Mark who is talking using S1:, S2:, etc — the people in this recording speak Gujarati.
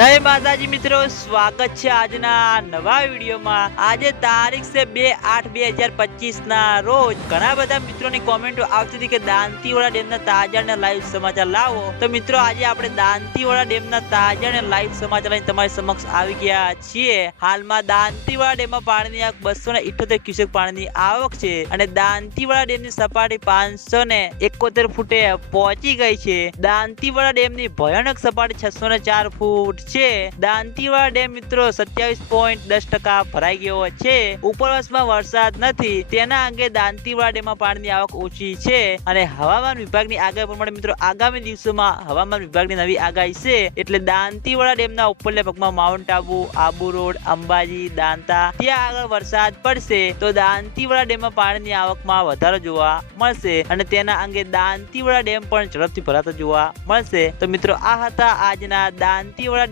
S1: જય માતાજી મિત્રો, સ્વાગત છે આજના નવા વિડીયોમાં. આજે તારીખ છે બે આઠ બે હજાર પચીસ ના રોજ ઘણા બધા મિત્રોની કોમેન્ટો આવતી હતી કે દાંતીવાડા ડેમના તાજા ને લાઈવ સમાચાર લાવો. તો મિત્રો, આજે આપણે દાંતીવાડા ડેમના તાજા ને લાઈવ સમાચાર લઈને તમારી સમક્ષ આવી ગયા છીએ. હાલમાં દાંતીવાડા ડેમમાં પાણીની આવક બસો ને ઇઠોતેર ક્યુસેક પાણીની આવક છે અને દાંતીવાડા ડેમની સપાટી પાંચસો ને એકોતેર ફૂટે પહોંચી ગઈ છે. દાંતીવાડા ડેમની ભયાનક સપાટી છસો ને ચાર ફૂટ છે. દાંતીવાડા ડેમ મિત્રો સત્યાવીસ પોઈન્ટ દસ ટકા ભરાઈ ગયો છે. ઉપરવાસમાં વરસાદ નથી. તેના અંગે દાંતીવાડા ડેમમાં પાણીની આવક ઓછી છે અને હવામાન વિભાગની આગાહી પ્રમાણે મિત્રો આગામી દિવસોમાં હવામાન વિભાગની નવી આગાહી છે. એટલે દાંતીવાડા ડેમના ઉપરલે ભાગમાં માઉન્ટ આબુ આબુ રોડ, અંબાજી, દાંતા, ત્યાં આગળ વરસાદ પડશે તો દાંતીવાડા ડેમમાં પાણીની આવકમાં વધારો જોવા મળશે અને તેના અંગે દાંતીવાડા ડેમ પણ ઝડપથી ભરાતો જોવા મળશે. તો મિત્રો આ હતા આજના દાંતીવાડા